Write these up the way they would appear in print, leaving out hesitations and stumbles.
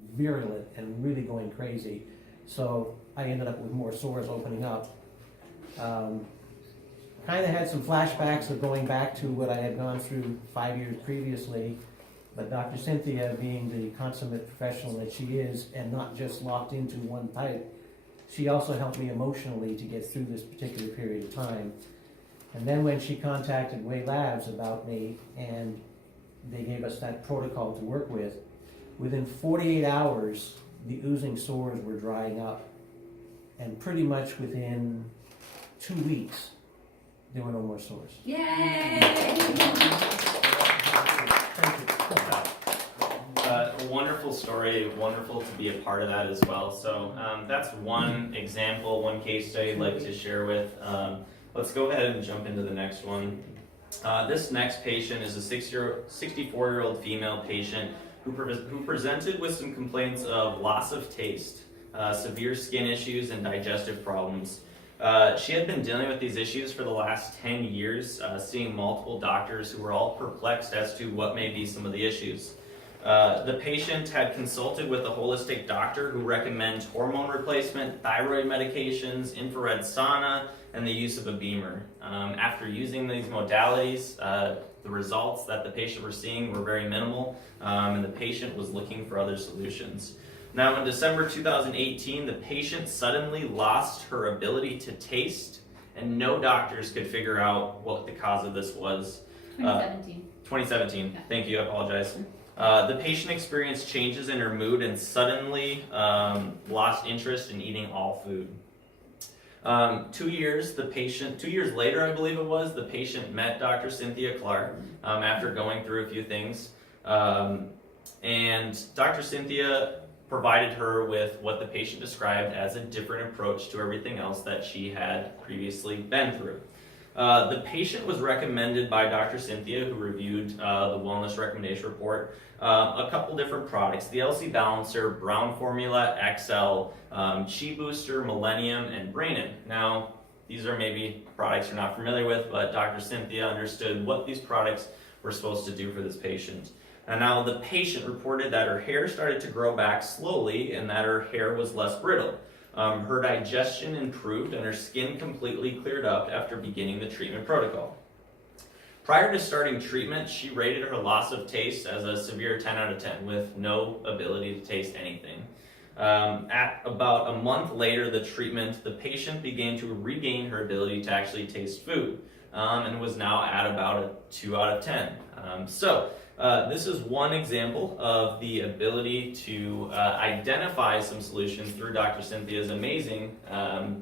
virulent and really going crazy. So I ended up with more sores opening up. Kind of had some flashbacks of going back to what I had gone through 5 years previously, but Dr. Cynthia, being the consummate professional that she is, and not just locked into one type, she also helped me emotionally to get through this particular period of time. And then when she contacted Way Labs about me, and they gave us that protocol to work with, within 48 hours, the oozing sores were drying up. And pretty much within 2 weeks, there were no more sores. Yay! Thank you. Wonderful story, wonderful to be a part of that as well. So that's one example, one case study I'd like to share with. Let's go ahead and jump into the next one. This next patient is a 64-year-old female patient who presented with some complaints of loss of taste, severe skin issues, and digestive problems. She had been dealing with these issues for the last 10 years, seeing multiple doctors who were all perplexed as to what may be some of the issues. The patient had consulted with a holistic doctor who recommends hormone replacement, thyroid medications, infrared sauna, and the use of a beamer. After using these modalities, the results that the patient were seeing were very minimal, and the patient was looking for other solutions. Now, in December 2018, the patient suddenly lost her ability to taste, and no doctors could figure out what the cause of this was. 2017. 2017, Yeah. Thank you, I apologize. The patient experienced changes in her mood and suddenly lost interest in eating all food. 2 years later, I believe it was, the patient met Dr. Cynthia Clark after going through a few things. And Dr. Cynthia provided her with what the patient described as a different approach to everything else that she had previously been through. The patient was recommended by Dr. Cynthia, who reviewed the wellness recommendation report, a couple different products: the LC Balancer, Brown Formula, XL, Chi Booster, Millennium, and Brainin. Now, these are maybe products you're not familiar with, but Dr. Cynthia understood what these products were supposed to do for this patient. And now the patient reported that her hair started to grow back slowly and that her hair was less brittle. Her digestion improved and her skin completely cleared up after beginning the treatment protocol. Prior to starting treatment, she rated her loss of taste as a severe 10 out of 10 with no ability to taste anything. At about a month later, the treatment, the patient began to regain her ability to actually taste food and was now at about a 2 out of 10. This is one example of the ability to identify some solutions through Dr. Cynthia's amazing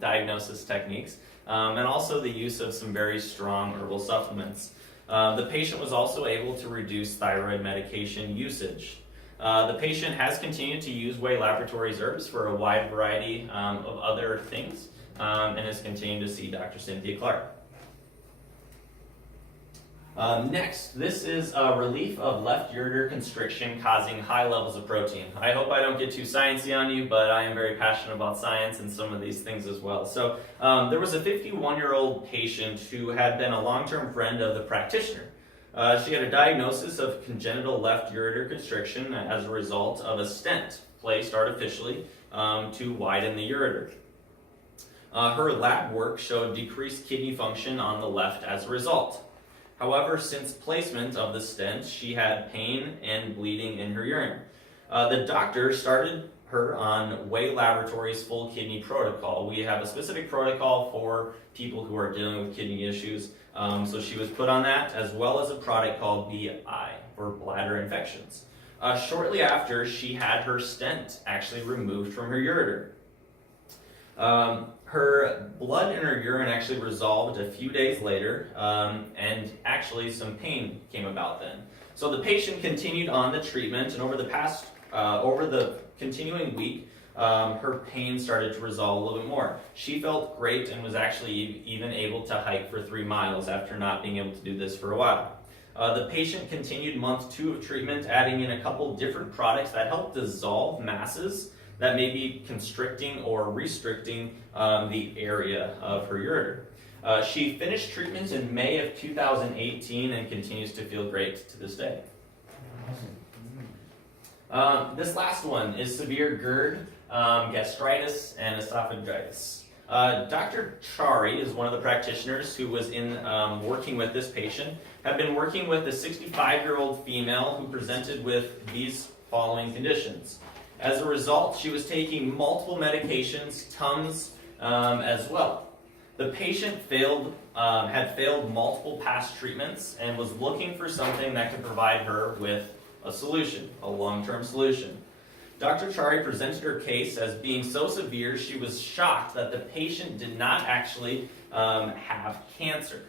diagnosis techniques, and also the use of some very strong herbal supplements. The patient was also able to reduce thyroid medication usage. The patient has continued to use Way Laboratories herbs for a wide variety of other things, and has continued to see Dr. Cynthia Clark. Next, this is relief of left ureter constriction causing high levels of protein. I hope I don't get too sciencey on you, but I am very passionate about science and some of these things as well. So there was a 51-year-old patient who had been a long-term friend of the practitioner. She had a diagnosis of congenital left ureter constriction as a result of a stent placed artificially to widen the ureter. Her lab work showed decreased kidney function on the left as a result. However, since placement of the stent, she had pain and bleeding in her urine. The doctor started her on Way Laboratories full kidney protocol. We have a specific protocol for people who are dealing with kidney issues. So she was put on that, as well as a product called BI for bladder infections. Shortly after, she had her stent actually removed from her ureter. Her blood in her urine actually resolved a few days later, and actually some pain came about then. So the patient continued on the treatment, and over the continuing week, her pain started to resolve a little bit more. She felt great and was actually even able to hike for 3 miles after not being able to do this for a while. The patient continued month 2 of treatment, adding in a couple different products that help dissolve masses that may be constricting or restricting the area of her ureter. She finished treatment in May of 2018 and continues to feel great to this day. This last one is severe GERD, gastritis, and esophagitis. Dr. Chari is one of the practitioners who was working with this patient, had been working with a 65-year-old female who presented with these following conditions. As a result, she was taking multiple medications, Tums as well. The patient had failed multiple past treatments and was looking for something that could provide her with a solution, a long-term solution. Dr. Chari presented her case as being so severe she was shocked that the patient did not actually have cancer.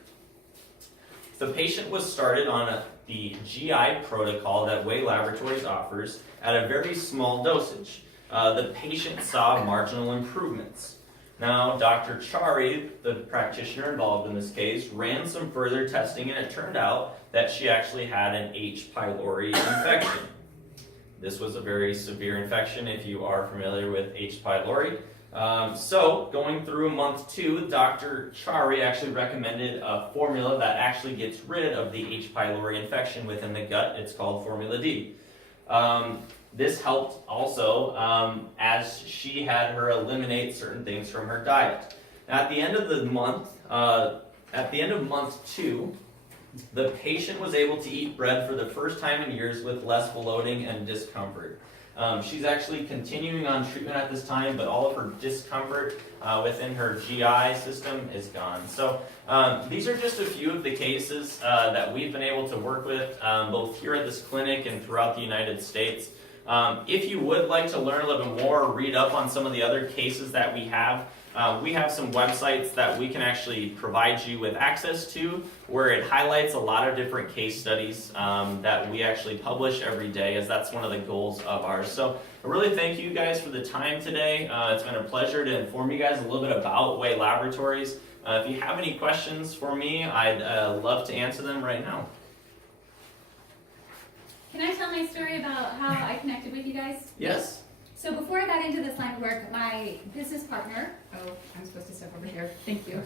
The patient was started on the GI protocol that Way Laboratories offers at a very small dosage. The patient saw marginal improvements. Now, Dr. Chari, the practitioner involved in this case, ran some further testing, and it turned out that she actually had an H. pylori infection. This was a very severe infection if you are familiar with H. pylori. So, going through month 2, Dr. Chari actually recommended a formula that actually gets rid of the H. pylori infection within the gut. It's called Formula D. This helped also as she had her eliminate certain things from her diet. Now, at the end of month 2, the patient was able to eat bread for the first time in years with less bloating and discomfort. She's actually continuing on treatment at this time, but all of her discomfort within her GI system is gone. So these are just a few of the cases that we've been able to work with both here at this clinic and throughout the United States. If you would like to learn a little bit more or read up on some of the other cases that we have some websites that we can actually provide you with access to where it highlights a lot of different case studies that we actually publish every day, as that's one of the goals of ours. So I really thank you guys for the time today. It's been a pleasure to inform you guys a little bit about Way Laboratories. If you have any questions for me, I'd love to answer them right now. Can I tell my story about how I connected with you guys? Yes? So before I got into this line of work, my business partner, I'm supposed to step over here, thank you.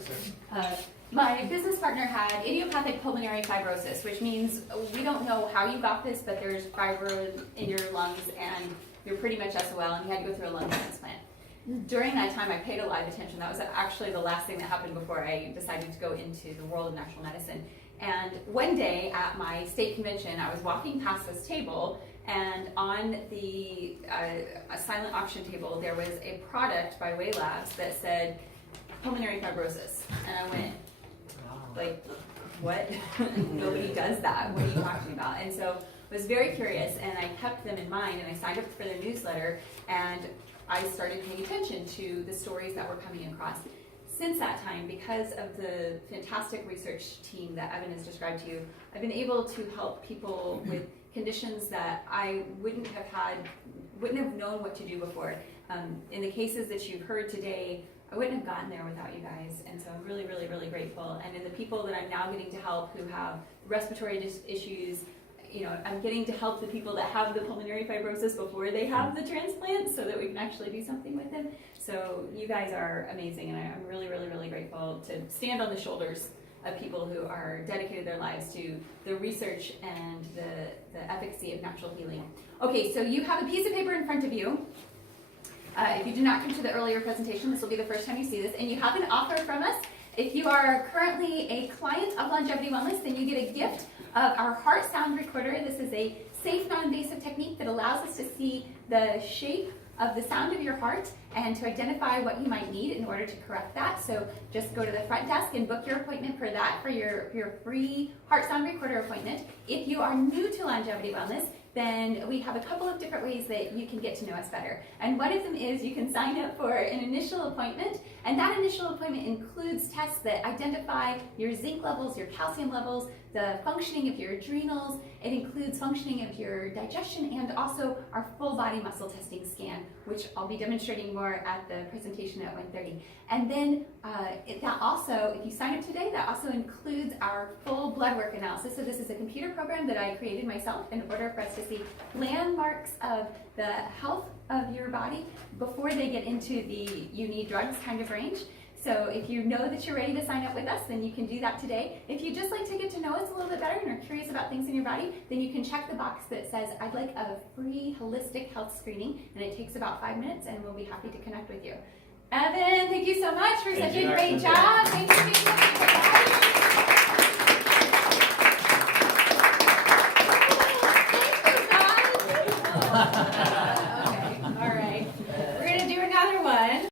My business partner had idiopathic pulmonary fibrosis, which means we don't know how you got this, but there's fibroid in your lungs and you're pretty much SOL, and he had to go through a lung transplant. During that time, I paid a lot of attention. That was actually the last thing that happened before I decided to go into the world of natural medicine. And one day at my state convention, I was walking past this table, and on the a silent auction table, there was a product by Way Labs that said pulmonary fibrosis. And I went, like, what? Nobody does that. What are you talking about? And so I was very curious, and I kept them in mind, and I signed up for their newsletter, and I started paying attention to the stories that were coming across. Since that time, because of the fantastic research team that Evan has described to you, I've been able to help people with conditions that I wouldn't have known what to do before. In the cases that you've heard today, I wouldn't have gotten there without you guys, and so I'm really, really, really grateful. And in the people that I'm now getting to help who have respiratory issues, I'm getting to help the people that have the pulmonary fibrosis before they have the transplant so that we can actually do something with them. So you guys are amazing, and I'm really, really, really grateful to stand on the shoulders of people who are dedicated their lives to the research and the efficacy of natural healing. Okay, so you have a piece of paper in front of you. If you did not come to the earlier presentation, this will be the first time you see this, and you have an offer from us. If you are currently a client of Longevity Wellness, then you get a gift of our heart sound recorder. This is a safe, non-invasive technique that allows us to see the shape of the sound of your heart and to identify what you might need in order to correct that. So just go to the front desk and book your appointment for that, for your free heart sound recorder appointment. If you are new to Longevity Wellness, then we have a couple of different ways that you can get to know us better. And one of them is you can sign up for an initial appointment, and that initial appointment includes tests that identify your zinc levels, your calcium levels, the functioning of your adrenals. It includes functioning of your digestion, and also our full body muscle testing scan, which I'll be demonstrating more at the presentation at 1:30. And then that also, if you sign up today, that also includes our full blood work analysis. So this is a computer program that I created myself in order for us to see landmarks of the health of your body before they get into the you need drugs kind of range. So if you know that you're ready to sign up with us, then you can do that today. If you just like to get to know us a little bit better and are curious about things in your body, then you can check the box that says, I'd like a free holistic health screening, and it takes about 5 minutes, and we'll be happy to connect with you. Evan, thank you so much for Thank such you, a great Dr. job. Thank you for being such a good guy. Thank you, guys.